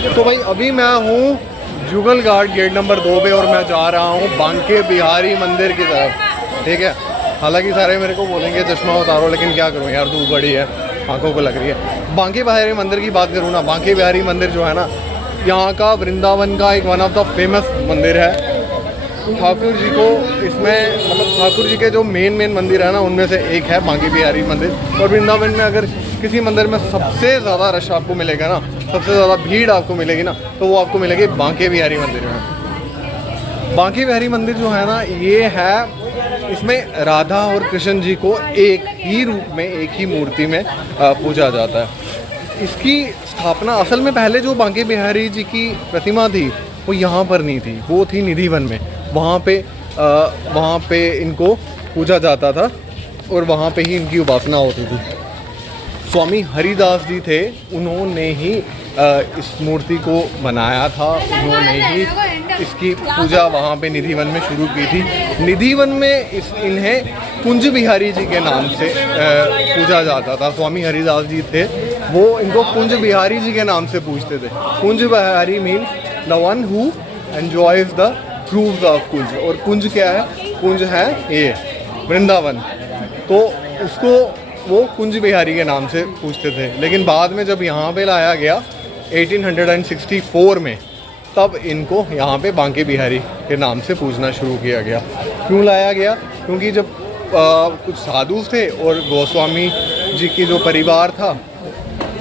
तो भाई अभी मैं हूँ जुगल घाट गेट नंबर 2 पे और मैं जा रहा हूँ बांके बिहारी मंदिर की तरफ। ठीक है, हालांकि सारे मेरे को बोलेंगे चश्मा उतारो, लेकिन क्या करूँ यार, धूप बड़ी है, आंखों को लग रही है। बांके बिहारी मंदिर की बात करूँ ना, बांके बिहारी मंदिर जो है ना, यहाँ का वृंदावन का एक वन ऑफ द फेमस मंदिर है। ठाकुर जी को इसमें मतलब ठाकुर जी के जो मेन मंदिर है ना, उनमें से एक है बांके बिहारी मंदिर। और वृंदावन में अगर किसी मंदिर में सबसे ज़्यादा रश आपको मिलेगा ना, सबसे ज़्यादा भीड़ आपको मिलेगी ना, तो वो आपको मिलेगी बांके बिहारी मंदिर में। बांके बिहारी मंदिर जो है ना, ये है, इसमें राधा और कृष्ण जी को एक ही रूप में, एक ही मूर्ति में पूजा जाता है। इसकी स्थापना असल में पहले जो बांके बिहारी जी की प्रतिमा थी वो यहाँ पर नहीं थी, वो थी निधिवन में। वहाँ पे इनको पूजा जाता था और वहाँ पे ही इनकी उपासना होती थी। स्वामी हरिदास जी थे, उन्होंने ही इस मूर्ति को बनाया था, उन्होंने ही इसकी पूजा वहाँ पे निधिवन में शुरू की थी। निधिवन में इन्हें कुंज बिहारी जी के नाम से पूजा जाता था। स्वामी हरिदास जी थे, वो इनको कुंज बिहारी जी के नाम से पूजते थे। Kunj Bihari means the one who enjoys the groves of Kunj. और कुंज क्या है? कुंज है ये वृंदावन, तो उसको वो कुंज बिहारी के नाम से पूछते थे। लेकिन बाद में जब यहाँ पे लाया गया 1864 में, तब इनको यहाँ पे बांके बिहारी के नाम से पूजना शुरू किया गया। क्यों लाया गया? क्योंकि जब कुछ साधु थे और गोस्वामी जी की जो परिवार था,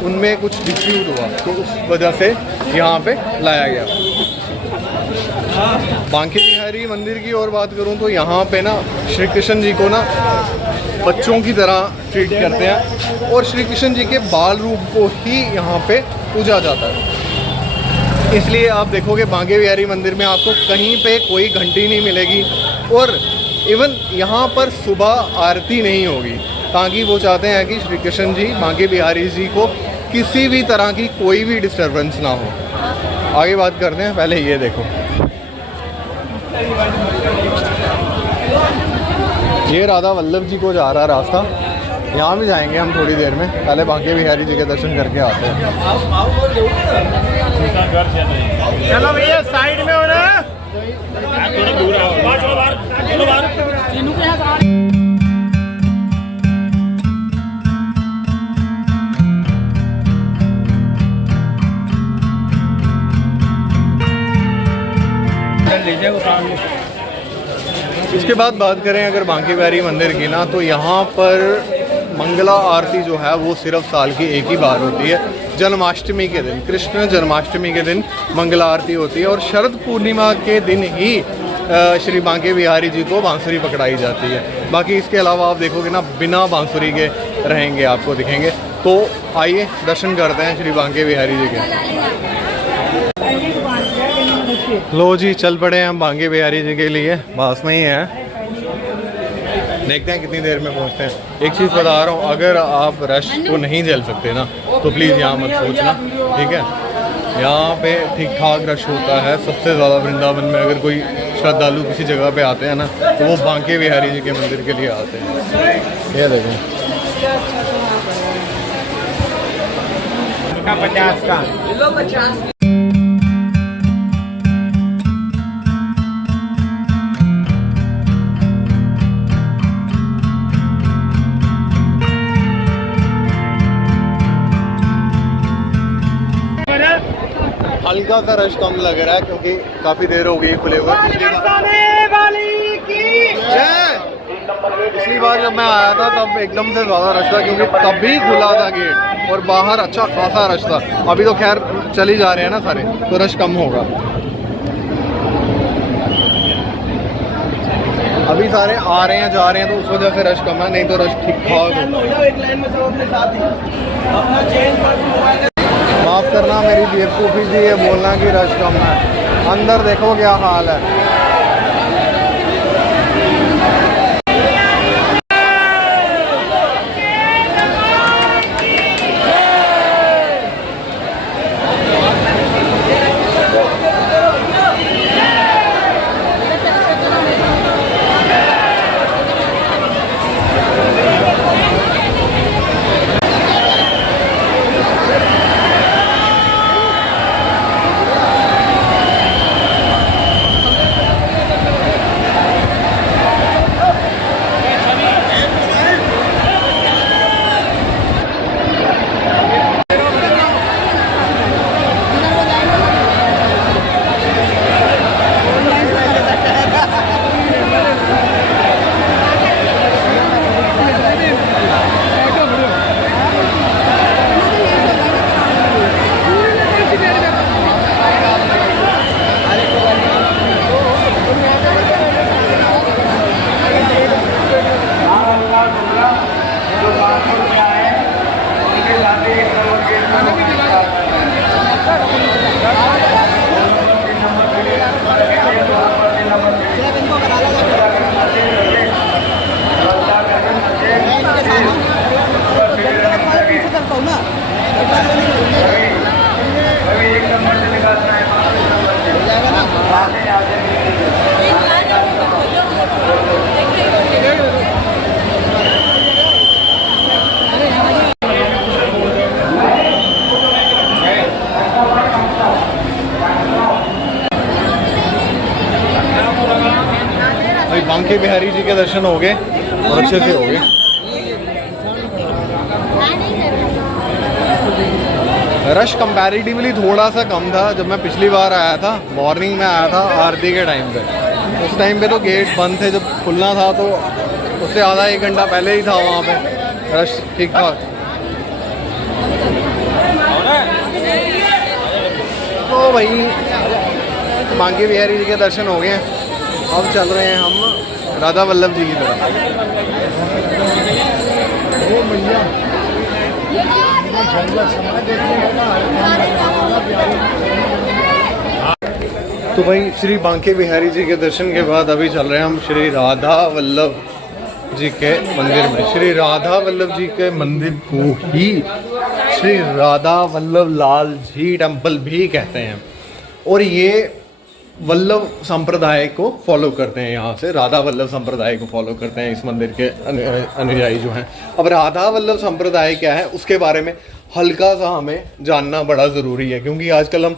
उनमें कुछ डिस्प्यूट हुआ, तो उस वजह से यहाँ पे लाया गया। बांके बिहारी मंदिर की और बात करूँ तो यहाँ पे ना श्री कृष्ण जी को ना बच्चों की तरह ट्रीट करते हैं और श्री कृष्ण जी के बाल रूप को ही यहाँ पे पूजा जाता है। इसलिए आप देखोगे बांके बिहारी मंदिर में आपको कहीं पे कोई घंटी नहीं मिलेगी और इवन यहाँ पर सुबह आरती नहीं होगी, ताकि वो चाहते हैं कि श्री कृष्ण जी, बांके बिहारी जी को किसी भी तरह की कोई भी डिस्टर्बेंस ना हो। आगे बात करते हैं, पहले ये देखो, ये राधा वल्लभ जी को जा रहा रास्ता, यहाँ भी जाएंगे हम थोड़ी देर में। पहले बांके बिहारी जी के दर्शन करके आते हैं। चलो भैया साइड में हो ना। इसके बाद बात करें अगर बांके बिहारी मंदिर की ना, तो यहाँ पर मंगला आरती जो है वो सिर्फ साल की एक ही बार होती है। जन्माष्टमी के दिन, कृष्ण जन्माष्टमी के दिन मंगला आरती होती है और शरद पूर्णिमा के दिन ही श्री बांके बिहारी जी को बांसुरी पकड़ाई जाती है। बाकी इसके अलावा आप देखोगे ना, बिना बांसुरी के रहेंगे, आपको दिखेंगे। तो आइए दर्शन करते हैं श्री बांके बिहारी जी के। लो जी, चल पड़े हैं हम बांके बिहारी जी के लिए, पास में ही है। देखते हैं कितनी देर में पहुंचते हैं। एक चीज़ बता रहा हूँ, अगर आप रश को नहीं झेल सकते ना, तो प्लीज़ यहाँ मत सोचना, ठीक है। यहाँ पे ठीक ठाक रश होता है। सबसे ज़्यादा वृंदावन में अगर कोई श्रद्धालु किसी जगह पे आते हैं ना, तो वो बांके बिहारी जी के मंदिर के लिए आते हैं। ये देखें, 50 का। हल्का सा रश कम लग रहा है क्योंकि काफ़ी देर हो गई खुले हुए। पिछली बार जब मैं आया था तब एकदम से ज़्यादा रश था, क्योंकि तब भी खुला था गेट और बाहर अच्छा खासा रश था। अभी तो खैर चली जा रहे हैं ना सारे, तो रश कम होगा। अभी सारे आ रहे हैं, जा रहे हैं, तो उस वजह से रश कम है, नहीं तो रश ठीक ठाक होगा। माफ़ करना मेरी बेवकूफ़ी थी ये बोलना कि रश कम है। अंदर देखो क्या हाल है। बांके बिहारी जी के दर्शन हो गए और अच्छे से हो गए। रश कंपैरेटिवली थोड़ा सा कम था। जब मैं पिछली बार आया था मॉर्निंग में आया था आरती के टाइम पे, उस टाइम पे तो गेट बंद थे। जब खुलना था तो उससे आधा 1 घंटा पहले ही था वहाँ पे रश ठीक ठाक। तो भाई बांके बिहारी जी के दर्शन हो गए। अब चल रहे हैं हम राधा वल्लभ जी की तरफ। तो भाई श्री बांके बिहारी जी के दर्शन के बाद अभी चल रहे हैं हम श्री राधा वल्लभ जी के मंदिर में। श्री राधा वल्लभ जी के मंदिर को ही श्री राधा वल्लभ लाल जी टेम्पल भी कहते हैं और ये वल्लभ संप्रदाय को फॉलो करते हैं। यहाँ से राधा वल्लभ संप्रदाय को फॉलो करते हैं इस मंदिर के अनुयायी जो हैं। अब राधा वल्लभ संप्रदाय क्या है उसके बारे में हल्का सा हमें जानना बड़ा ज़रूरी है, क्योंकि आजकल हम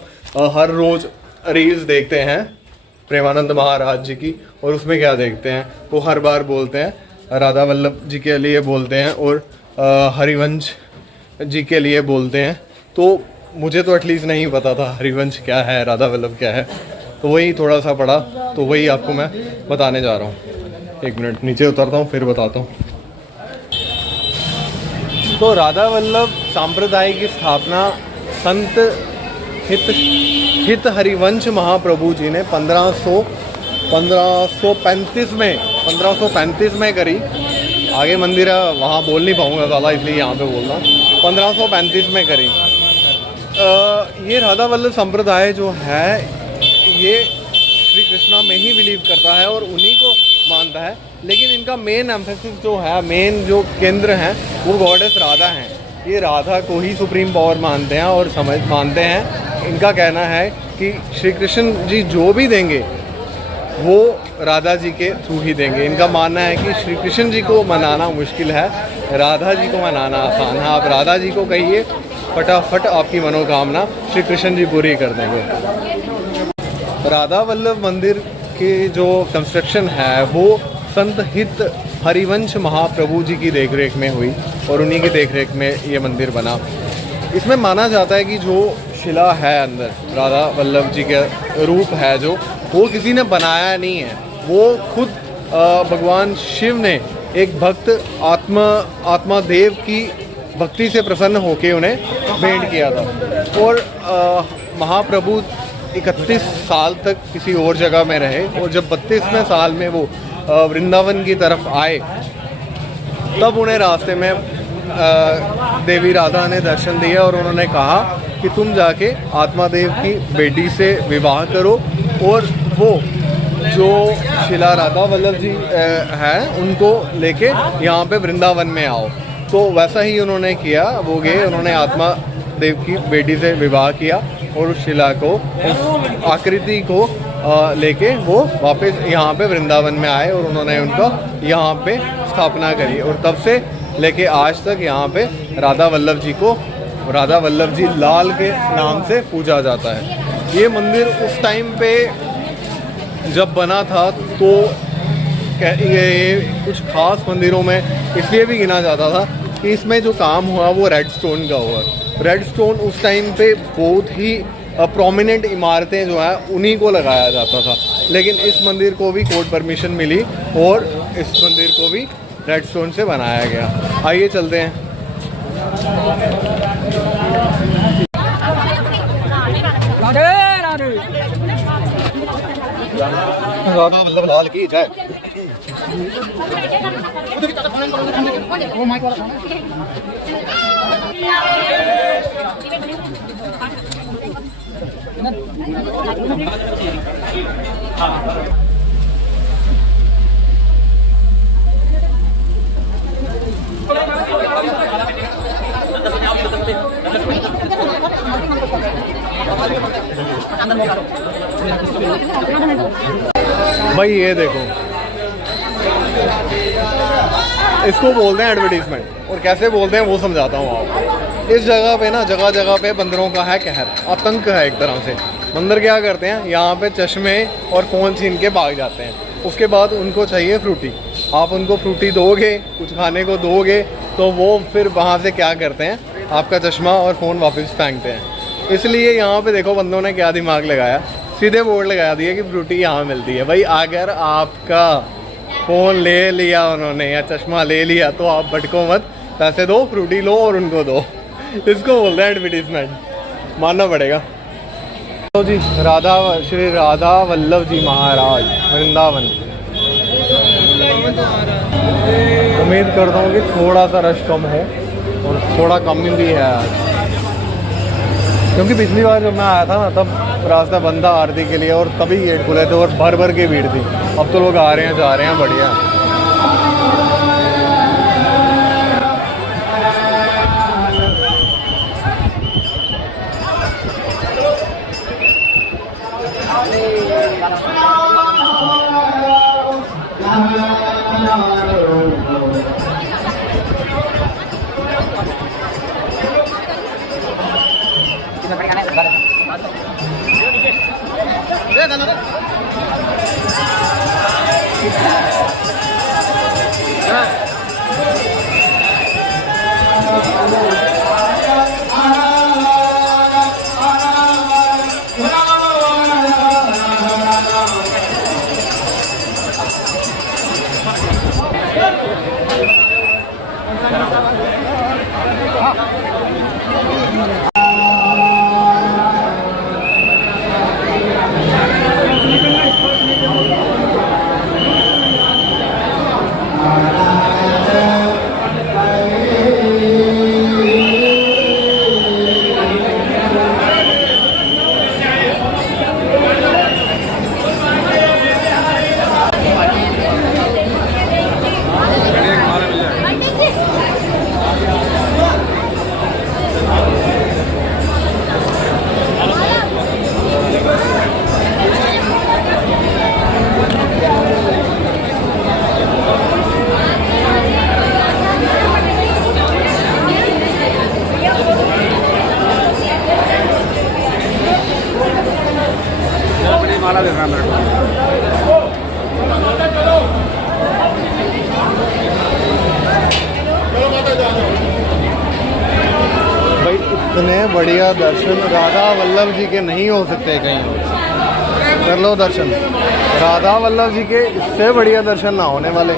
हर रोज़ रील्स देखते हैं प्रेमानंद महाराज जी की, और उसमें क्या देखते हैं वो हर बार बोलते हैं राधा वल्लभ जी के लिए बोलते हैं और हरिवंश जी के लिए बोलते हैं। तो मुझे तो एटलीस्ट नहीं पता था हरिवंश क्या है, राधा वल्लभ क्या है, तो वही थोड़ा सा पढ़ा, तो वही आपको मैं बताने जा रहा हूँ। 1 मिनट नीचे उतरता हूँ फिर बताता हूँ। तो राधा वल्लभ संप्रदाय की स्थापना संत हित हरिवंश महाप्रभु जी ने 1535 में करी। आगे मंदिर है वहाँ बोल नहीं पाऊँगा ज़्यादा, इसलिए यहाँ पे बोल रहा हूँ। 1535 में करी। ये राधा वल्लभ संप्रदाय जो है ये श्री कृष्णा में ही बिलीव करता है और उन्हीं को मानता है, लेकिन इनका मेन एम्फेसिस जो है, मेन जो केंद्र हैं वो गॉडेस राधा हैं। ये राधा को ही सुप्रीम पावर मानते हैं और मानते हैं। इनका कहना है कि श्री कृष्ण जी जो भी देंगे वो राधा जी के थ्रू ही देंगे। इनका मानना है कि श्री कृष्ण जी को मनाना मुश्किल है, राधा जी को मनाना आसान है। आप राधा जी को कहिए, फटाफट आपकी मनोकामना श्री कृष्ण जी पूरी कर देंगे। राधा वल्लभ मंदिर के जो कंस्ट्रक्शन है वो संत हित हरिवंश महाप्रभु जी की देखरेख में हुई और उन्हीं की देखरेख में ये मंदिर बना। इसमें माना जाता है कि जो शिला है अंदर राधा वल्लभ जी के रूप है जो, वो किसी ने बनाया नहीं है, वो खुद भगवान शिव ने एक भक्त आत्मादेव की भक्ति से प्रसन्न होकर उन्हें भेंट किया था। और महाप्रभु 31 साल तक किसी और जगह में रहे और जब 32वें साल में वो वृंदावन की तरफ आए तब उन्हें रास्ते में देवी राधा ने दर्शन दिए और उन्होंने कहा कि तुम जाके आत्मादेव की बेटी से विवाह करो और वो जो शिला राधा वल्लभ जी हैं उनको लेके यहाँ पे वृंदावन में आओ। तो वैसा ही उन्होंने किया। वो गए, उन्होंने आत्मादेव की बेटी से विवाह किया और उस शिला को, उस आकृति को लेके वो वापस यहाँ पे वृंदावन में आए और उन्होंने उनका यहाँ पे स्थापना करी। और तब से लेके आज तक यहाँ पे राधा वल्लभ जी को राधा वल्लभ जी लाल के नाम से पूजा जाता है। ये मंदिर उस टाइम पे जब बना था तो ये कुछ खास मंदिरों में इसलिए भी गिना जाता था कि इसमें जो काम हुआ वो रेड स्टोन का हुआ। रेड स्टोन उस टाइम पे बहुत ही प्रोमिनेंट इमारतें जो है उन्हीं को लगाया जाता था, लेकिन इस मंदिर को भी कोर्ट परमिशन मिली और इस मंदिर को भी रेड स्टोन से बनाया गया। आइए चलते हैं। राधा वल्लभ लाल की जय। भाई ये देखो, इसको बोलते हैं एडवर्टीजमेंट, और कैसे बोलते हैं वो समझाता हूँ आपको। इस जगह पे ना जगह जगह पे बंदरों का है कहर, आतंक है एक तरह से। बंदर क्या करते हैं, यहाँ पे चश्मे और फ़ोन छीन के भाग जाते हैं। उसके बाद उनको चाहिए फ्रूटी। आप उनको फ्रूटी दोगे, कुछ खाने को दोगे, तो वो फिर वहाँ से क्या करते हैं, आपका चश्मा और फ़ोन वापस फेंकते हैं। इसलिए यहाँ पे देखो बंदों ने क्या दिमाग लगाया, सीधे बोर्ड लगा दिया कि फ्रूटी यहाँ मिलती है। भाई अगर आपका फ़ोन ले लिया उन्होंने या चश्मा ले लिया तो आप भटको मत, पैसे दो, फ्रूटी लो और उनको दो। इसको बोलते हैं एडवर्टीजमेंट, मानना पड़ेगा। तो जी श्री राधा वल्लभ जी महाराज वृंदावन। उम्मीद करता हूँ कि थोड़ा सा रश कम हो और थोड़ा कम भी है आज, क्योंकि पिछली बार जब मैं आया था ना तब रास्ता बंद था आरती के लिए और तभी गेट खुले थे और भर भर के भीड़ थी। अब तो लोग आ रहे हैं, जा रहे हैं, बढ़िया। माला देना मेरे को। भाई इतने बढ़िया दर्शन राधा वल्लभ जी के नहीं हो सकते कहीं। कर लो दर्शन, राधा वल्लभ जी के इससे बढ़िया दर्शन ना होने वाले।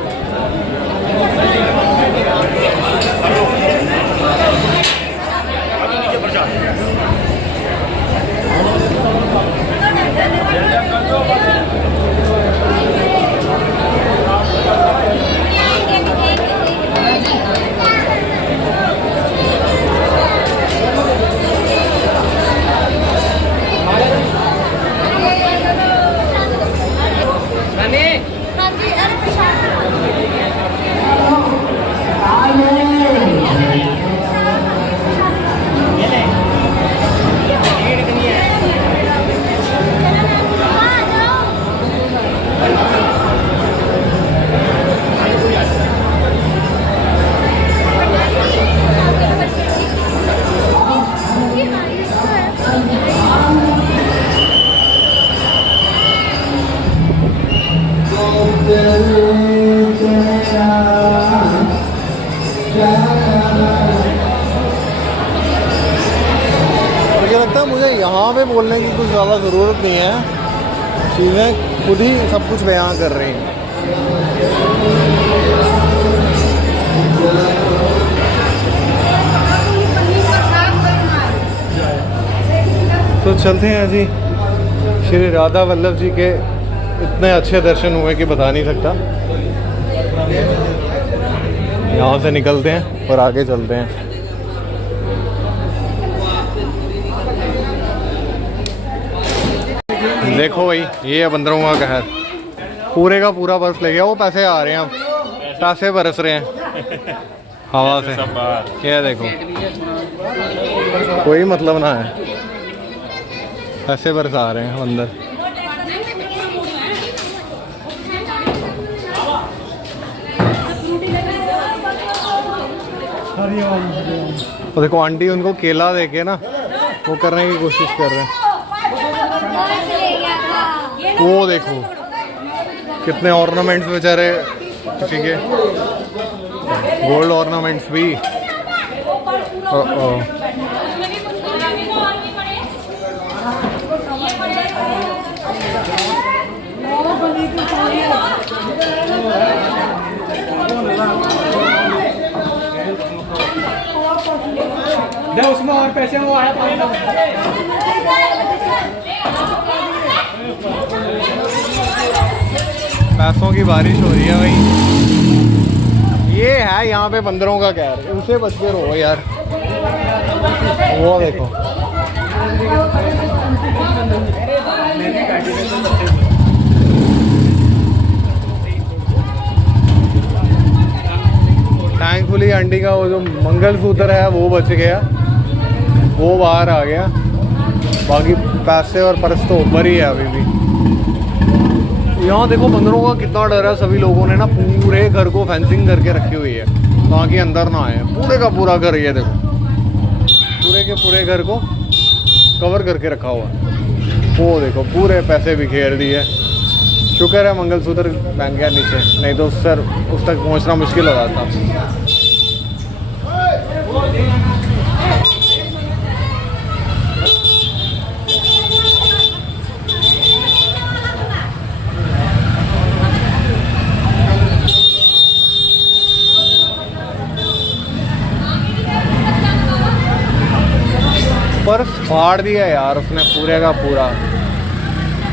मुझे लगता है मुझे यहाँ पे बोलने की कुछ ज़्यादा ज़रूरत नहीं है, चीज़ें खुद ही सब कुछ बयां कर रही हैं। तो चलते हैं जी। श्री राधा वल्लभ जी के इतने अच्छे दर्शन हुए कि बता नहीं सकता। यहाँ से निकलते हैं और आगे चलते हैं। देखो भाई, ये है बंदरों का कहर। पूरे का पूरा बर्फ ले गया, वो पैसे आ रहे हैं, अब पैसे बरस रहे हैं हवा से। क्या देखो, कोई मतलब ना है, पैसे बरसा रहे हैं अंदर। और देखो आंटी उनको केला देके ना वो करने की कोशिश कर रहे हैं। वो देखो कितने ऑर्नामेंट्स बेचारे किसी के, गोल्ड ऑर्नामेंट्स भी। उसमें और पैसे वो आया पैसों की बारिश हो रही है भाई। ये है यहाँ पे बंदरों का कहर, उनसे बच के रहो यार। वो देखो थैंकफुली आंटी का वो जो मंगलसूत्र है वो बच गया, वो बाहर आ गया। बाकी पैसे और पर्स तो ऊपर ही है अभी भी। यहाँ देखो बंदरों का कितना डर है। सभी लोगों ने ना पूरे घर को फेंसिंग करके रखी हुई है ताकि अंदर ना आए। पूरे का पूरा घर, ये देखो पूरे के पूरे घर को कवर करके रखा हुआ है। वो देखो पूरे पैसे बिखेर दिए। शुक्र है मंगलसूत्र पहन गया नीचे, नहीं तो सर उस तक पहुँचना मुश्किल हो रहा था। पर्स फाड़ दिया यार उसने, पूरे का पूरा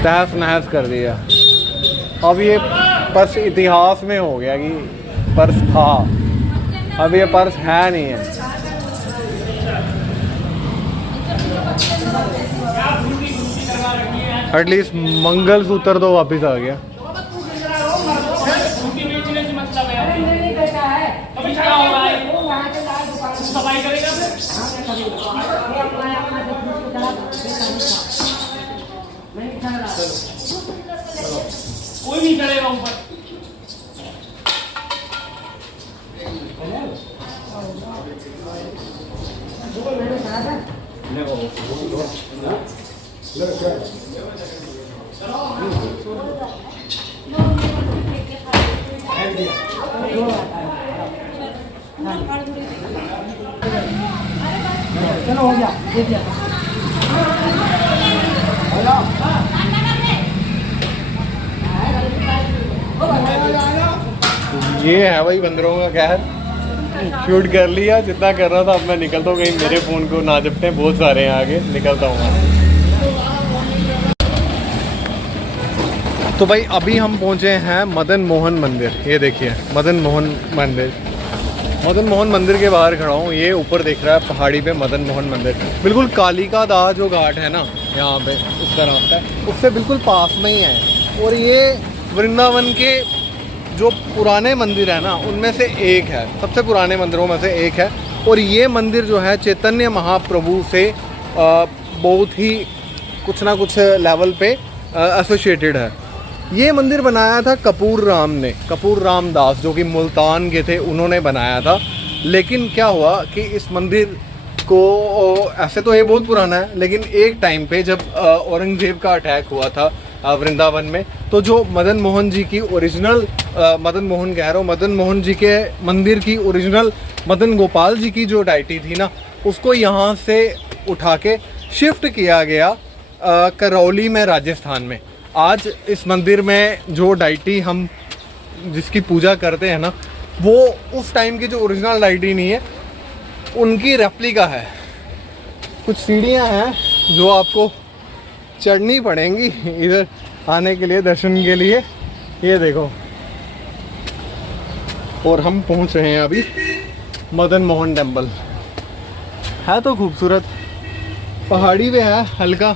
तहस नहस कर दिया। अब ये पर्स इतिहास में हो गया कि पर्स था, अब ये पर्स है नहीं है। एटलीस्ट मंगलसूत्र तो वापस आ गया। कोई नहीं चलेगा ऊपर। चलो हो गया, दे दिया। ये है भाई बंदरों का कहर। शूट कर लिया जितना कर रहा था, अब मैं निकलता हूँ कहीं मेरे फ़ोन को ना जपते, बहुत सारे हैं आगे, निकलता हूँ। तो भाई अभी हम पहुँचे हैं मदन मोहन मंदिर। ये देखिए मदन मोहन मंदिर। मदन मोहन मंदिर के बाहर खड़ा हूँ। ये ऊपर दिख रहा है पहाड़ी पे मदन मोहन मंदिर, बिल्कुल कालिका दाह जो घाट है ना यहाँ पे उस तरह का है, उससे बिल्कुल पास में ही है। और ये वृंदावन के जो पुराने मंदिर है ना उनमें से एक है, सबसे पुराने मंदिरों में से एक है। और ये मंदिर जो है चैतन्य महाप्रभु से बहुत ही कुछ ना कुछ लेवल पे एसोसिएटेड है। ये मंदिर बनाया था कपूर राम ने, कपूर राम दास, जो कि मुल्तान के थे, उन्होंने बनाया था। लेकिन क्या हुआ कि इस मंदिर को, ऐसे तो ये बहुत पुराना है, लेकिन एक टाइम पे जब औरंगजेब का अटैक हुआ था वृंदावन में, तो जो मदन मोहन जी की ओरिजिनल, मदन मोहन कह रहा हूँ, मदन मोहन जी के मंदिर की ओरिजिनल मदन गोपाल जी की जो डायटी थी ना, उसको यहाँ से उठा के शिफ्ट किया गया करौली में, राजस्थान में। आज इस मंदिर में जो डायटी हम जिसकी पूजा करते हैं ना, वो उस टाइम की जो ओरिजिनल डायटी नहीं है, उनकी रेप्लिका है। कुछ सीढ़ियाँ हैं जो आपको चढ़नी पड़ेंगी इधर आने के लिए, दर्शन के लिए। ये देखो, और हम पहुंच रहे हैं अभी मदन मोहन टेम्पल। है तो खूबसूरत, पहाड़ी पे है, हल्का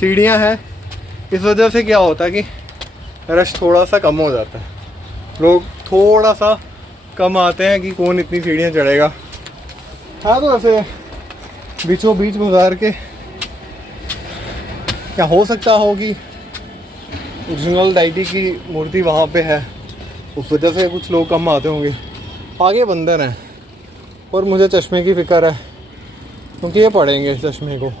सीढ़ियाँ हैं। इस वजह से क्या होता है कि रश थोड़ा सा कम हो जाता है, लोग थोड़ा सा कम आते हैं कि कौन इतनी सीढ़ियाँ चढ़ेगा। हाँ तो ऐसे बीचों बीच बाजार के क्या हो सकता हो कि ओरिजिनल डायटी की मूर्ति वहाँ पे है, उस वजह से कुछ लोग कम आते होंगे। आगे बंदर हैं और मुझे चश्मे की फ़िक्र है, क्योंकि ये पड़ेंगे चश्मे को।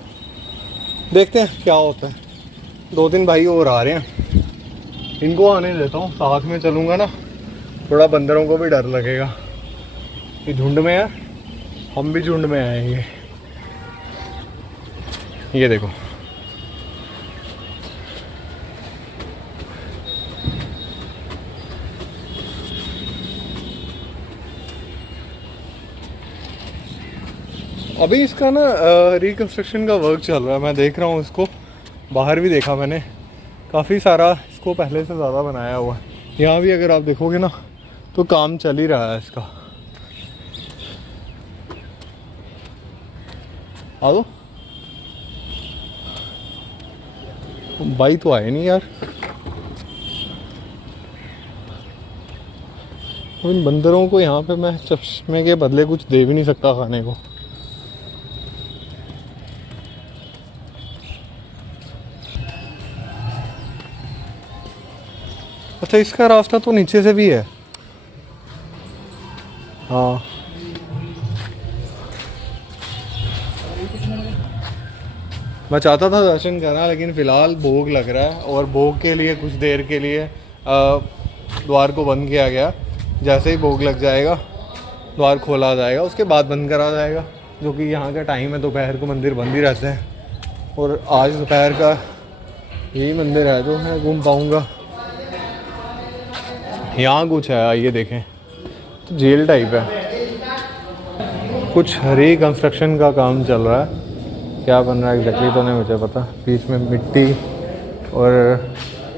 देखते हैं क्या होता है। 2-3 भाई और आ रहे हैं, इनको आने देता हूँ, साथ में चलूँगा ना थोड़ा बंदरों को भी डर लगेगा। ये झुंड में है, हम भी झुंड में आएंगे। ये देखो अभी इसका ना रिकंस्ट्रक्शन का वर्क चल रहा है। मैं देख रहा हूँ इसको, बाहर भी देखा मैंने, काफ़ी सारा इसको पहले से ज़्यादा बनाया हुआ है। यहाँ भी अगर आप देखोगे ना तो काम चल ही रहा है इसका। आ दो भाई, तो आए नहीं यार। इन बंदरों को यहाँ पे मैं चश्मे के बदले कुछ दे भी नहीं सकता खाने को। अच्छा, इसका रास्ता तो नीचे से भी है। हाँ, मैं चाहता था दर्शन करना, लेकिन फ़िलहाल भोग लग रहा है और भोग के लिए कुछ देर के लिए द्वार को बंद किया गया। जैसे ही भोग लग जाएगा द्वार खोला जाएगा, उसके बाद बंद करा जाएगा, जो कि यहाँ का टाइम है। दोपहर को मंदिर बंद ही रहते हैं और आज दोपहर का यही मंदिर है जो मैं घूम पाऊँगा। यहाँ कुछ है, आइए देखें। तो जेल टाइप है, कुछ रिकंस्ट्रक्शन का काम चल रहा है। क्या बन रहा है एग्जैक्टली तो नहीं मुझे पता। बीच में मिट्टी और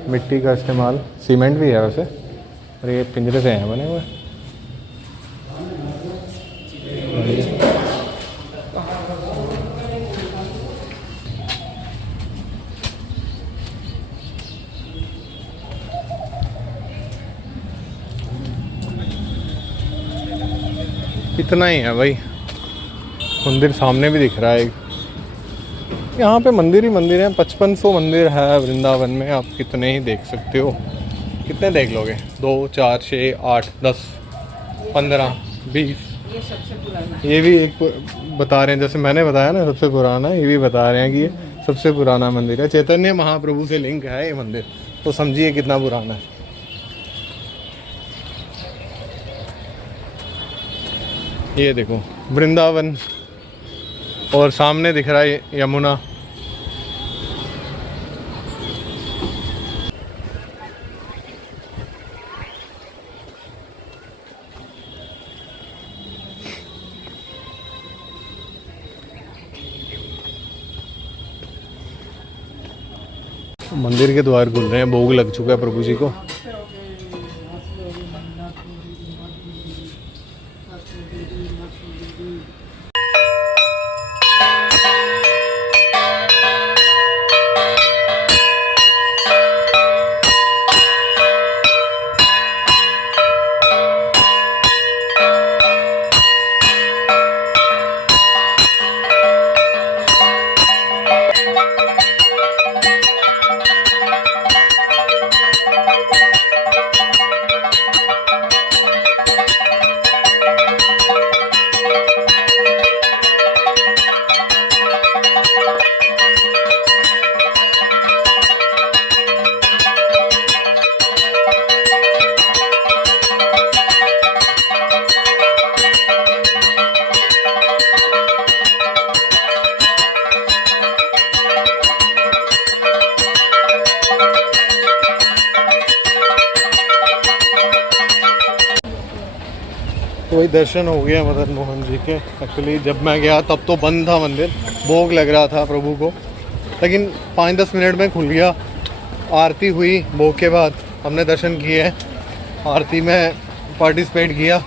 मिट्टी का इस्तेमाल, सीमेंट भी है वैसे, और ये पिंजरे से हैं बने हुए। इतना ही है भाई, मंदिर सामने भी दिख रहा है एक। यहाँ पे मंदिर ही मंदिर है, 5500 मंदिर है वृंदावन में। आप कितने ही देख सकते हो, कितने देख लोगे? 2 4 6 8 10 15 20। ये सबसे पुराना, ये भी एक बता रहे हैं, जैसे मैंने बताया ना सबसे पुराना, ये भी बता रहे हैं कि ये सबसे पुराना मंदिर है। चैतन्य महाप्रभु से लिंक है ये मंदिर, तो समझिए कितना पुराना है। ये देखो वृंदावन, और सामने दिख रहा है यमुना। मंदिर के द्वार खुल रहे हैं, भोग लग चुका है प्रभु जी को। तो वही दर्शन हो गया मदन मोहन जी के। एक्चुअली जब मैं गया तब तो बंद था मंदिर, भोग लग रहा था प्रभु को, लेकिन 5-10 मिनट में खुल गया। आरती हुई, भोग के बाद हमने दर्शन किए, आरती में पार्टिसिपेट किया,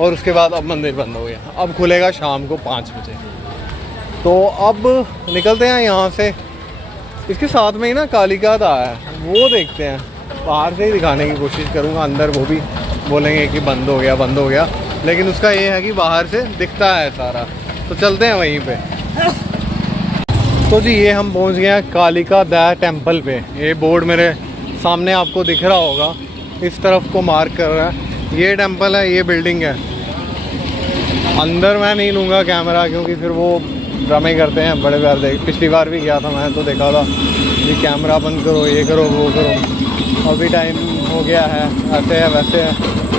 और उसके बाद अब मंदिर बंद हो गया। अब खुलेगा शाम को 5 बजे। तो अब निकलते हैं यहाँ से। इसके साथ में ही ना कालिका है, वो देखते हैं। बाहर से ही दिखाने की कोशिश करूँगा, अंदर वो भी बोलेंगे कि बंद हो गया, लेकिन उसका ये है कि बाहर से दिखता है सारा। तो चलते हैं वहीं पे। तो जी ये हम पहुंच गए हैं कालिका दया टेम्पल पे। ये बोर्ड मेरे सामने आपको दिख रहा होगा, इस तरफ को मार्क कर रहा है। ये टेम्पल है, ये बिल्डिंग है। अंदर मैं नहीं लूँगा कैमरा, क्योंकि फिर वो ड्रामे करते हैं बड़े प्यार। पिछली बार भी गया था मैं, तो देखा था ये कैमरा बंद करो, ये करो, वो करो। अभी टाइम हो गया है, ऐसे है वैसे है,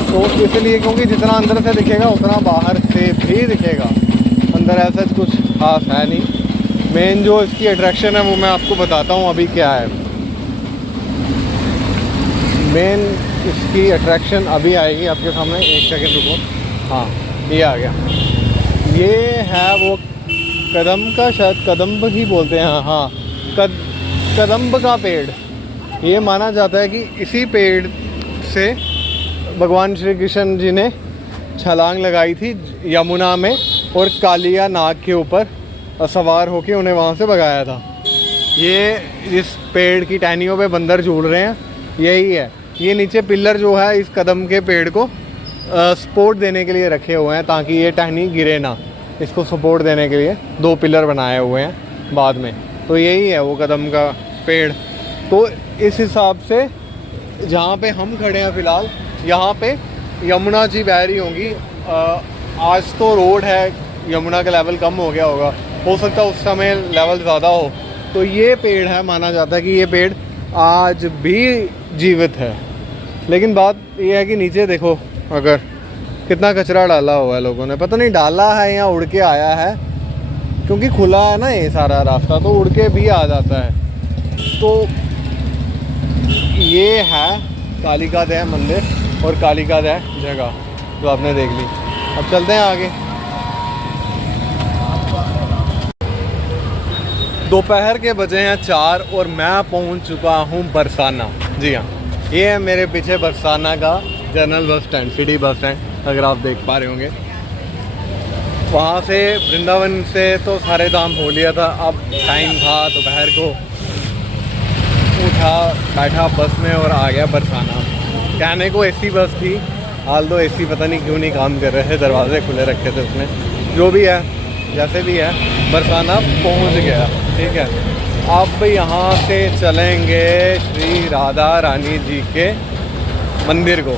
तो इसलिए क्योंकि जितना अंदर से दिखेगा उतना बाहर से भी दिखेगा, अंदर ऐसा कुछ खास है नहीं। मेन जो इसकी अट्रैक्शन है वो मैं आपको बताता हूँ अभी क्या है। मेन इसकी अट्रैक्शन अभी आएगी आपके सामने, एक सेकंड रुको। हाँ, ये आ गया। ये है वो कदम का, शायद कदम्ब ही बोलते हैं, हाँ कदम्ब का पेड़। ये माना जाता है कि इसी पेड़ से भगवान श्री कृष्ण जी ने छलांग लगाई थी यमुना में और कालिया नाग के ऊपर सवार होके उन्हें वहाँ से भगाया था। ये इस पेड़ की टहनियों पे बंदर झूल रहे हैं, यही है। ये नीचे पिलर जो है इस कदम के पेड़ को सपोर्ट देने के लिए रखे हुए हैं ताकि ये टहनी गिरे ना। इसको सपोर्ट देने के लिए 2 पिलर बनाए हुए हैं बाद में, तो यही है वो कदम का पेड़। तो इस हिसाब से जहाँ पे हम खड़े हैं फ़िलहाल, यहाँ पे यमुना जी बह रही होंगी। आज तो रोड है, यमुना का लेवल कम हो गया होगा, हो सकता है उस समय लेवल ज़्यादा हो। तो ये पेड़ है, माना जाता है कि ये पेड़ आज भी जीवित है। लेकिन बात ये है कि नीचे देखो अगर कितना कचरा डाला हुआ है लोगों ने, पता नहीं डाला है या उड़ के आया है, क्योंकि खुला है ना ये सारा रास्ता, तो उड़ के भी आ जाता है। तो ये है कालिका दह मंदिर और कालिका दह जगह जो आपने देख ली। अब चलते हैं आगे। दोपहर के बजे हैं 4 और मैं पहुंच चुका हूं बरसाना। जी हाँ, ये है मेरे पीछे बरसाना का general bus stand, city bus stand, अगर आप देख पा रहे होंगे। वहाँ से वृंदावन से तो सारे दाम हो लिया था। अब टाइम था दोपहर को, उठा बैठा बस में और आ गया बरसाना। कहने को एसी बस थी, हाल तो एसी पता नहीं क्यों नहीं काम कर रहे थे, दरवाजे खुले रखे थे उसने। जो भी है, जैसे भी है, बरसाना पहुंच गया। ठीक है, अब यहाँ से चलेंगे श्री राधा रानी जी के मंदिर को।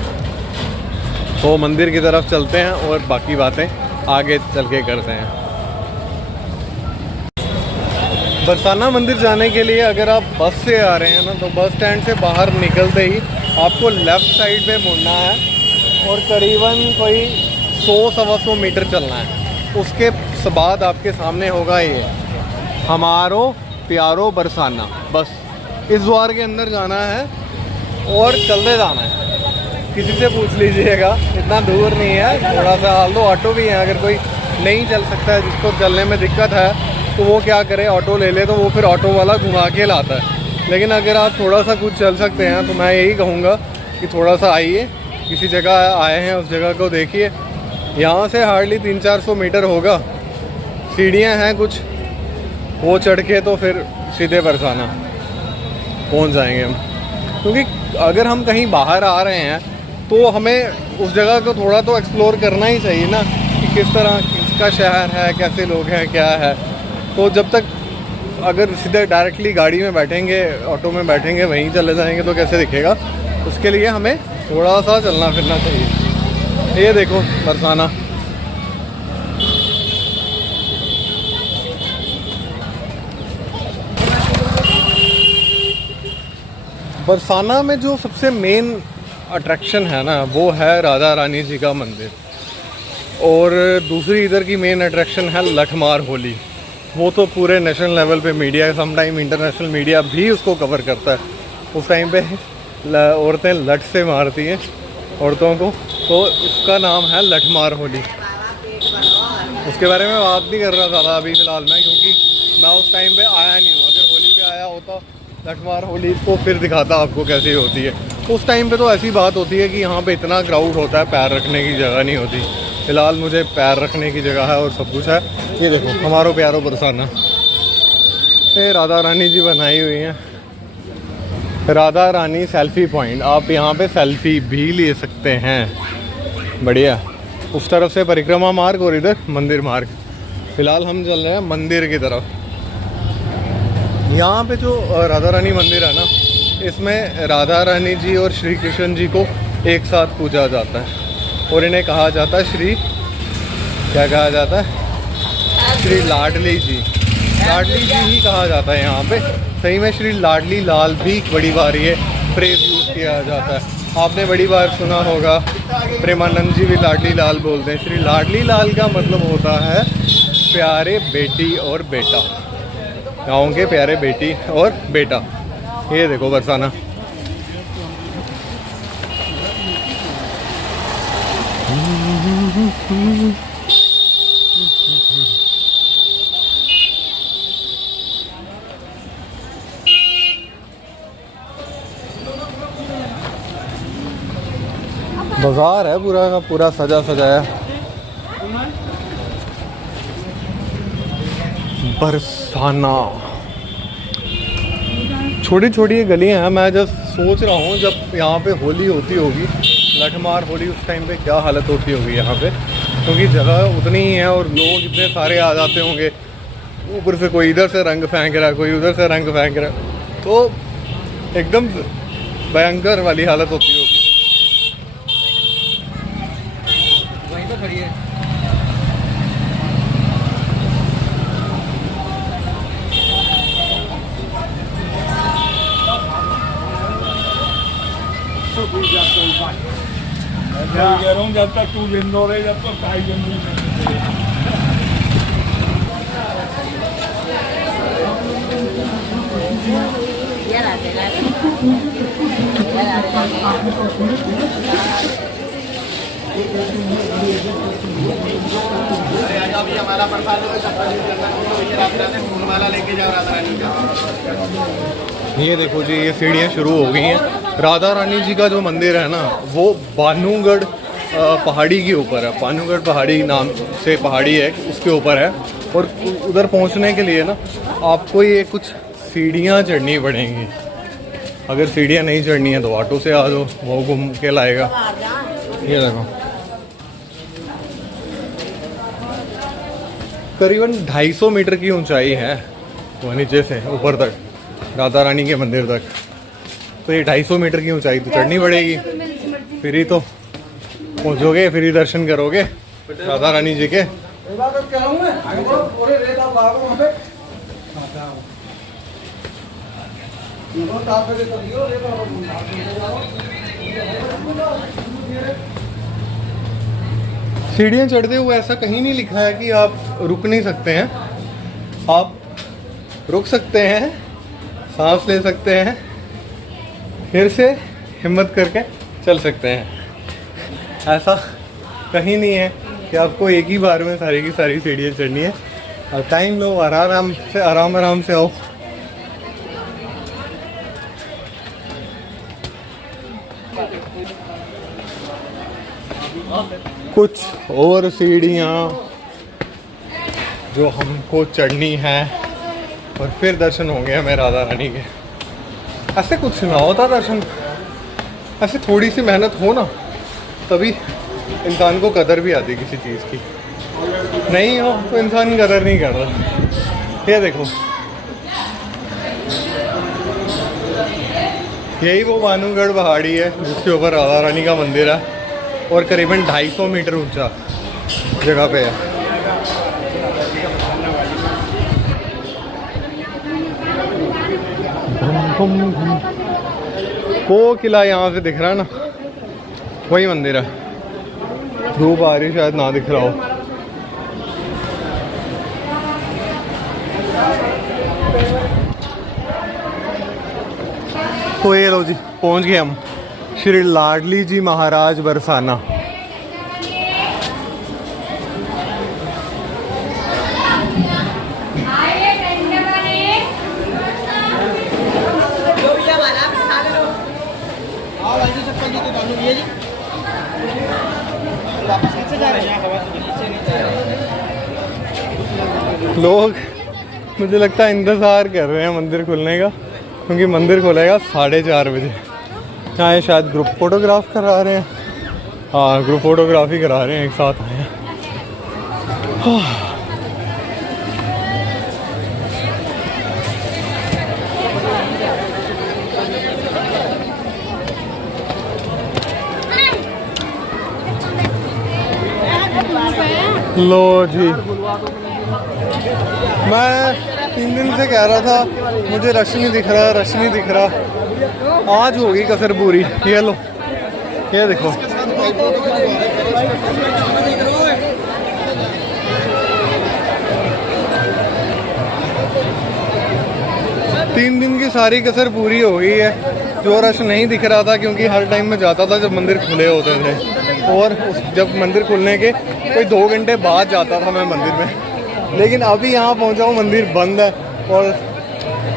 तो मंदिर की तरफ चलते हैं और बाकी बातें आगे चल के करते हैं। बरसाना मंदिर जाने के लिए अगर आप बस से आ रहे हैं ना, तो बस स्टैंड से बाहर निकलते ही आपको लेफ़्ट साइड पे मुड़ना है और करीबन कोई 100-125 मीटर चलना है। उसके बाद आपके सामने होगा ये हमारो प्यारो बरसाना। बस इस द्वार के अंदर जाना है और चलते जाना है। किसी से पूछ लीजिएगा, इतना दूर नहीं है, थोड़ा सा हाल तो ऑटो भी है। अगर कोई नहीं चल सकता है, जिसको चलने में दिक्कत है, तो वो क्या करे, ऑटो ले ले, तो वो फिर ऑटो वाला घुमा के लाता है। लेकिन अगर आप थोड़ा सा कुछ चल सकते हैं तो मैं यही कहूँगा कि थोड़ा सा आइए, किसी जगह आए हैं उस जगह को देखिए। यहाँ से हार्डली 300-400 मीटर होगा, सीढ़ियाँ हैं कुछ, वो चढ़ के तो फिर सीधे बरसाना पहुँच जाएंगे हम। क्योंकि अगर हम कहीं बाहर आ रहे हैं तो हमें उस जगह को थोड़ा तो एक्सप्लोर करना ही चाहिए ना, कि किस तरह किसका शहर है, कैसे लोग हैं, क्या है। तो जब तक अगर सीधे डायरेक्टली गाड़ी में बैठेंगे, ऑटो में बैठेंगे, वहीं चले जाएंगे तो कैसे दिखेगा। उसके लिए हमें थोड़ा सा चलना फिरना चाहिए। ये देखो बरसाना, बरसाना में जो सबसे मेन अट्रैक्शन है ना, वो है राधा रानी जी का मंदिर। और दूसरी इधर की मेन अट्रैक्शन है लठमार होली। वो तो पूरे नेशनल लेवल पे मीडिया, समटाइम इंटरनेशनल मीडिया भी उसको कवर करता है। उस टाइम पे औरतें लठ से मारती हैं औरतों को, तो उसका नाम है लठमार होली। उसके बारे में बात नहीं कर रहा था अभी फ़िलहाल मैं, क्योंकि मैं उस टाइम पे आया नहीं हूँ। अगर होली पे आया होता लठमार होली को फिर दिखाता आपको कैसी होती है। उस टाइम पे तो ऐसी बात होती है कि यहाँ पे इतना क्राउड होता है, पैर रखने की जगह नहीं होती। फ़िलहाल मुझे पैर रखने की जगह है और सब कुछ है। ये देखो हमारो प्यारो बरसाना, ये राधा रानी जी बनाई हुई हैं। राधा रानी सेल्फी पॉइंट, आप यहाँ पे सेल्फी भी ले सकते हैं। बढ़िया। उस तरफ से परिक्रमा मार्ग और इधर मंदिर मार्ग। फ़िलहाल हम चल रहे हैं मंदिर की तरफ। यहाँ पे जो राधा रानी मंदिर है ना, इसमें राधा रानी जी और श्री कृष्ण जी को एक साथ पूजा जाता है और इन्हें कहा जाता है श्री, क्या कहा जाता है, श्री लाडली जी। लाडली जी ही कहा जाता है यहाँ पे। सही में श्री लाडली लाल भी बड़ी बारी है फ्रेज यूज़ किया जाता है। आपने बड़ी बार सुना होगा प्रेमानंद जी भी लाडली लाल बोलते हैं। श्री लाडली लाल का मतलब होता है प्यारे बेटी और बेटा, गाँव के प्यारे बेटी और बेटा। ये देखो बरसाना, बाजार है पूरा का पूरा सजा सजाया। बरसाना छोटी छोटी गलियां हैं। मैं जब सोच रहा हूँ जब यहाँ पे होली होती होगी, लठमार होली, उस टाइम पे क्या हालत होती होगी यहाँ पे, क्योंकि जगह उतनी ही है और लोग इतने सारे आ जाते होंगे। ऊपर से कोई इधर से रंग फेंक रहा है, कोई उधर से रंग फेंक रहा है, तो एकदम भयंकर वाली हालत होती होगी। वहीं तो खड़ी है। मैं कह रहा हूँ जब तक तू जिंदा रहे, जब तक काई जिंदगी ये देखो जी, ये सीढ़ियाँ शुरू हो गई हैं। राधा रानी जी का जो मंदिर है ना, वो बानूगढ़ पहाड़ी के ऊपर है। बानूगढ़ पहाड़ी नाम से पहाड़ी है, उसके ऊपर है। और उधर पहुंचने के लिए ना आपको ये कुछ सीढ़ियाँ चढ़नी पड़ेंगी। अगर सीढ़ियाँ नहीं चढ़नी है तो ऑटो से आ जाओ, वो घूम के लाएगा। ये देखो, करीबन 250 मीटर की ऊंचाई है वो नीचे से ऊपर तक, राधा रानी के मंदिर तक। तो ये 250 मीटर की ऊंचाई तो चढ़नी पड़ेगी, फिर ही तो पहुँचोगे, फिर ही दर्शन करोगे राधा रानी जी के। सीढ़ियाँ चढ़ते हुए ऐसा कहीं नहीं लिखा है कि आप रुक नहीं सकते हैं। आप रुक सकते हैं, सांस ले सकते हैं, फिर से हिम्मत करके चल सकते हैं। ऐसा कहीं नहीं है कि आपको एक ही बार में सारी की सारी सीढ़ियाँ चढ़नी है। और टाइम लो, आराम से आओ। कुछ और सीढ़ियाँ जो हमको चढ़नी है और फिर दर्शन होंगे हमें राधा रानी के। ऐसे कुछ ना होता दर्शन, ऐसे थोड़ी सी मेहनत हो ना, तभी इंसान को कदर भी आती है किसी चीज़ की। नहीं हो तो इंसान कदर नहीं कर रहा। ये देखो, यही वो बानूगढ़ पहाड़ी है जिसके ऊपर राधा रानी का मंदिर है और करीबन 250 मीटर ऊंचा जगह पे है। वो किला यहाँ से दिख रहा है ना, वही मंदिर है। धूप आ रही शायद ना दिख रहा हो। तो ये लो जी, पहुँच गए हम श्री लाडली जी महाराज बरसाना। लोग मुझे लगता है इंतज़ार कर रहे हैं मंदिर खुलने का, क्योंकि मंदिर खुलेगा 4:30 बजे। यहाँ ये शायद ग्रुप फोटोग्राफ करा रहे हैं। हाँ, ग्रुप फोटोग्राफी करा रहे हैं, एक साथ आए हैं। लो जी, मैं 3 दिन से कह रहा था मुझे रश नहीं दिख रहा, रश नहीं दिख रहा। आज होगी कसर पूरी। ये लो, ये देखो। तीन दिन की सारी कसर पूरी हो गई है। जो रश नहीं दिख रहा था, क्योंकि हर टाइम में जाता था जब मंदिर खुले होते थे, और जब मंदिर खुलने के कोई 2 घंटे बाद जाता था मैं मंदिर में। लेकिन अभी यहाँ पहुँचा हूँ, मंदिर बंद है और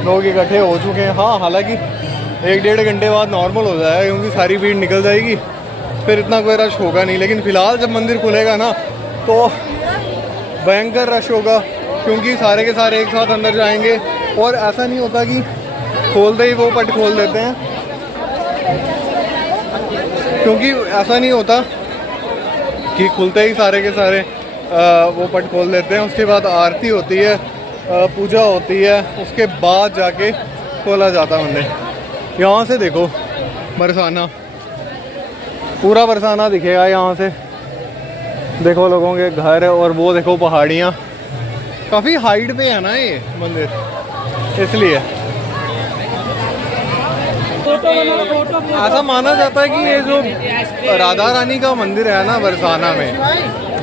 लोग इकट्ठे हो चुके हैं। हाँ, हालांकि 1-1.5 घंटे बाद नॉर्मल हो जाएगा, क्योंकि सारी भीड़ निकल जाएगी, फिर इतना कोई रश होगा नहीं। लेकिन फ़िलहाल जब मंदिर खुलेगा ना, तो भयंकर रश होगा, क्योंकि सारे के सारे एक साथ अंदर जाएंगे। और ऐसा नहीं होता कि खोलते ही वो पट खोल देते हैं, क्योंकि ऐसा नहीं होता कि खुलते ही सारे के सारे वो पट खोल देते हैं। उसके बाद आरती होती है, पूजा होती है, उसके बाद जाके खोला जाता है मंदिर। यहाँ से देखो बरसाना, पूरा बरसाना दिखेगा यहाँ से। देखो लोगों के घर, और वो देखो पहाड़ियाँ। काफ़ी हाइट पे है ना ये मंदिर, इसलिए ऐसा माना जाता है कि ये जो राधा रानी का मंदिर है ना बरसाना में,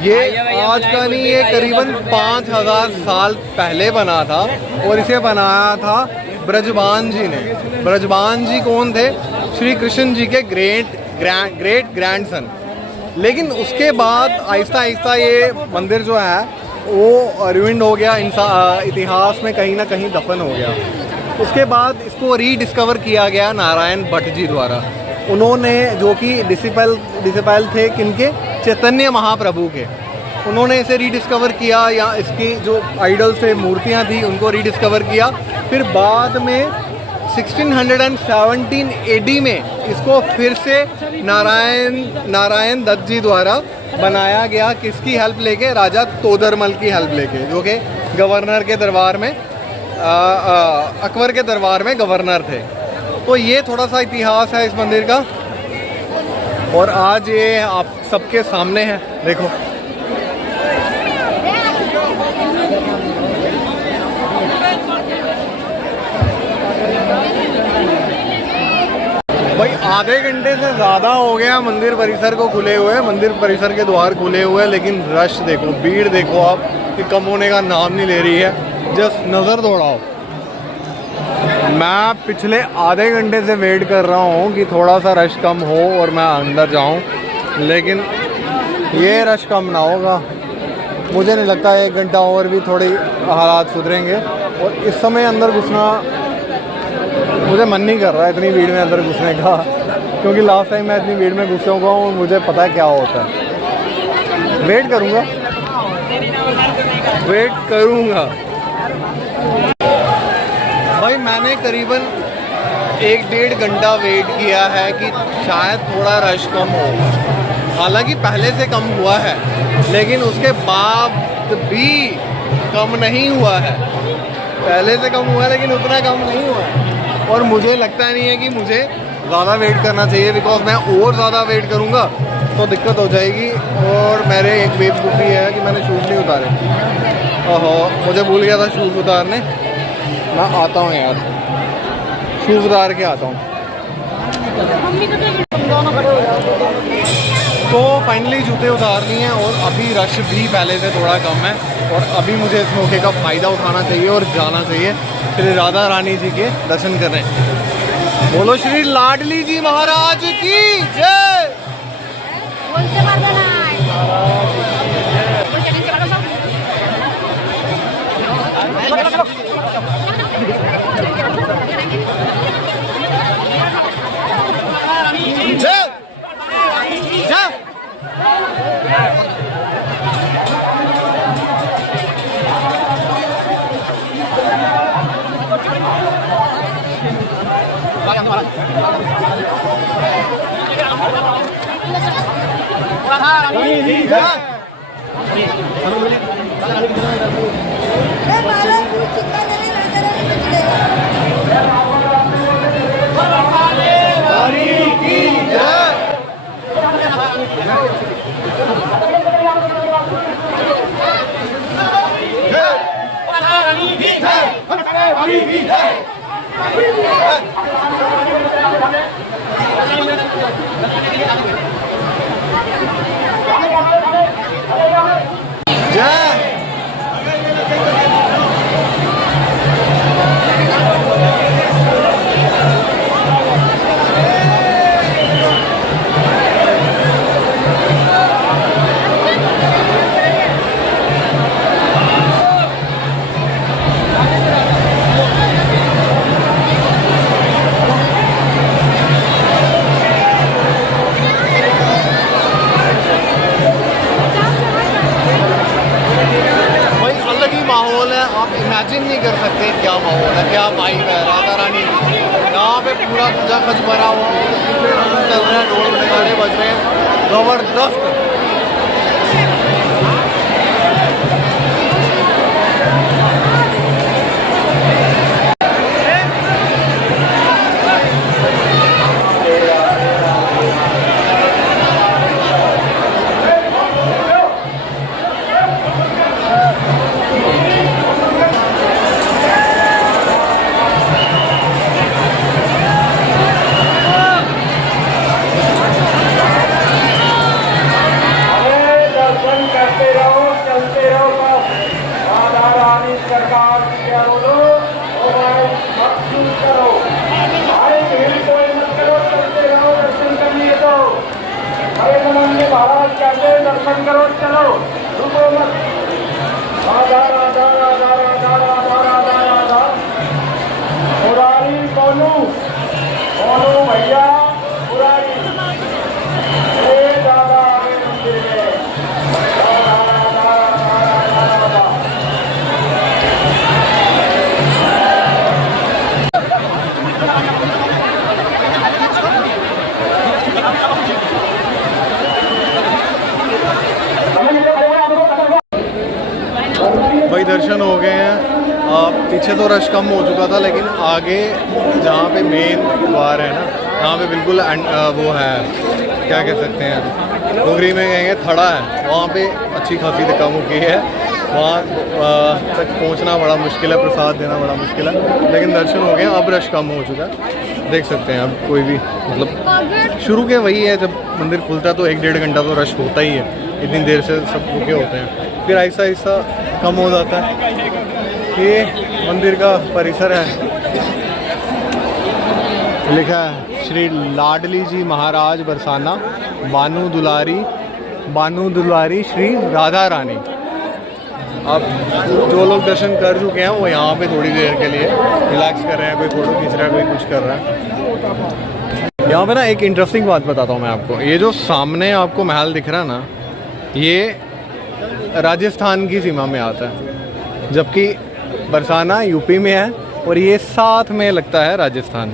ये आज का नहीं, ये करीबन 5000 साल पहले बना था। और इसे बनाया था ब्रजबान जी ने। ब्रजबान जी कौन थे? श्री कृष्ण जी के ग्रेट ग्रैंडसन। लेकिन उसके बाद आहिस्ता आहिस्ता ये मंदिर जो है वो रुइंड हो गया, इतिहास में कहीं ना कहीं दफन हो गया। उसके बाद इसको रीडिस्कवर किया गया नारायण भट्ट जी द्वारा। उन्होंने, जो कि डिसिपल थे किनके? चैतन्य महाप्रभु के। उन्होंने इसे रीडिस्कवर किया, या इसकी जो आइडल्स थे, मूर्तियाँ थी, उनको रीडिस्कवर किया। फिर बाद में 1617 AD में इसको फिर से नारायण दत्त जी द्वारा बनाया गया। किसकी हेल्प लेके? राजा तोदरमल की हेल्प लेके, जो कि गवर्नर के दरबार में, अकबर के दरबार में गवर्नर थे। तो ये थोड़ा सा इतिहास है इस मंदिर का, और आज ये आप सबके सामने है। देखो भाई, आधे घंटे से ज़्यादा हो गया मंदिर परिसर को खुले हुए, मंदिर परिसर के द्वार खुले हुए, लेकिन रश देखो, भीड़ देखो आप, कि कम होने का नाम नहीं ले रही है। जस्ट नज़र दौड़ाओ। मैं पिछले आधे घंटे से वेट कर रहा हूँ कि थोड़ा सा रश कम हो और मैं अंदर जाऊँ, लेकिन ये रश कम ना होगा। मुझे नहीं लगता 1 घंटा और भी थोड़ी हालात सुधरेंगे। और इस समय अंदर घुसना मुझे मन नहीं कर रहा, इतनी भीड़ में अंदर घुसने का, क्योंकि लास्ट टाइम मैं इतनी भीड़ में घुस चुका हूँ, मुझे पता है क्या होता है। वेट करूँगा। भाई मैंने करीबन 1-1.5 घंटा वेट किया है कि शायद थोड़ा रश कम हो। हालांकि पहले से कम हुआ है, लेकिन उसके बाद भी कम नहीं हुआ है। पहले से कम हुआ है, लेकिन उतना कम नहीं हुआ है। और मुझे लगता नहीं है कि मुझे ज़्यादा वेट करना चाहिए, बिकॉज मैं और ज़्यादा वेट करूँगा तो दिक्कत हो जाएगी। और मेरे एक बेवकूफ़ी है कि मैंने शूज़ नहीं उतारे। ओहो, मुझे भूल गया था शूज़ उतारने। मैं आता हूँ यार, शूज़ उतार के आता हूँ। तो फाइनली जूते उतार लिए हैं, और अभी रश भी पहले से थोड़ा कम है। और अभी मुझे इस मौके का फ़ायदा उठाना चाहिए और जाना चाहिए श्री राधा रानी जी के दर्शन करने। बोलो श्री लाडली जी महाराज की जय। इमेजिन नहीं कर सकते क्या माहौल है, क्या वाइब है राधा रानी की। यहाँ पे पूरा पूजा खच भरा हुआ चल रहा है, ढोल नगाड़े बज रहे हैं ज़बरदस्त। महाराज कहते दर्शन करो, चलो रुको मत। राधा राधा राधा राधा राधा राधा राधा मुरारी बोलू भैया मुरारी दादा आगे मंदिर में राधा राधा राधा राधा। भाई दर्शन हो गए हैं। पीछे तो रश कम हो चुका था, लेकिन आगे जहाँ पे मेन द्वार है ना, यहाँ पे बिल्कुल वो है, क्या कह सकते हैं, डोगरी में कहेंगे थड़ा है, वहाँ पे अच्छी खासी धक्का मुक्की है। वहाँ तक पहुँचना बड़ा मुश्किल है, प्रसाद देना बड़ा मुश्किल है, लेकिन दर्शन हो गए। अब रश कम हो चुका है, देख सकते हैं। अब कोई भी मतलब शुरू के वही है, जब मंदिर खुलता है तो 1-1.5 घंटा तो रश होता ही है, इतनी देर से सब रुके होते हैं, फिर ऐसा ऐसा कम हो जाता है। ये मंदिर का परिसर है, लिखा है श्री लाडली जी महाराज बरसाना बानू दुलारी श्री राधा रानी। अब जो लोग दर्शन कर चुके हैं वो यहाँ पे थोड़ी देर के लिए रिलैक्स कर रहे हैं, कोई फ़ोटो खींच रहा है, कोई कुछ कर रहा है। यहाँ पे ना एक इंटरेस्टिंग बात बताता हूँ मैं आपको। ये जो सामने आपको महल दिख रहा है ना, ये राजस्थान की सीमा में आता है, जबकि बरसाना यूपी में है और ये साथ में लगता है राजस्थान।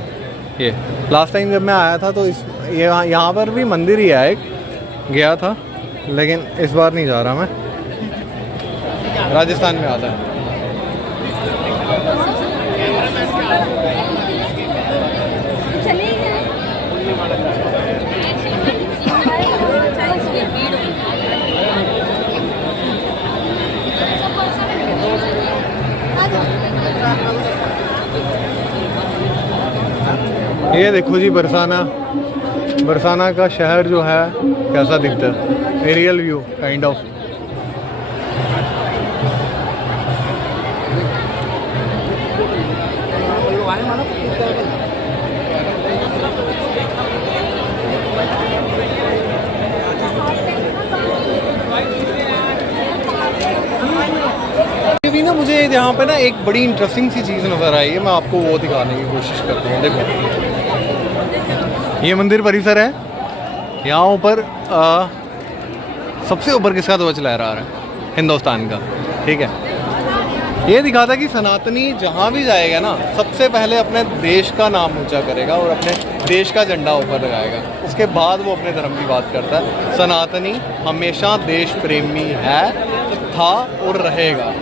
ये लास्ट टाइम जब मैं आया था तो इस यहाँ पर भी मंदिर ही है, एक गया था, लेकिन इस बार नहीं जा रहा मैं, राजस्थान में आता है। ये देखो जी बरसाना का शहर जो है कैसा दिखता है, एरियल व्यू काइंड ऑफ। भी ना मुझे यहाँ पे ना एक बड़ी इंटरेस्टिंग सी चीज़ नज़र आई है, मैं आपको वो दिखाने की कोशिश करता हूँ। देखो ये मंदिर परिसर है, यहाँ ऊपर सबसे ऊपर किसका ध्वज लहरा रहा है, हिंदुस्तान का, ठीक है। ये दिखाता है कि सनातनी जहाँ भी जाएगा ना, सबसे पहले अपने देश का नाम ऊंचा करेगा और अपने देश का झंडा ऊपर लगाएगा, उसके बाद वो अपने धर्म की बात करता है। सनातनी हमेशा देश प्रेमी है, था और रहेगा।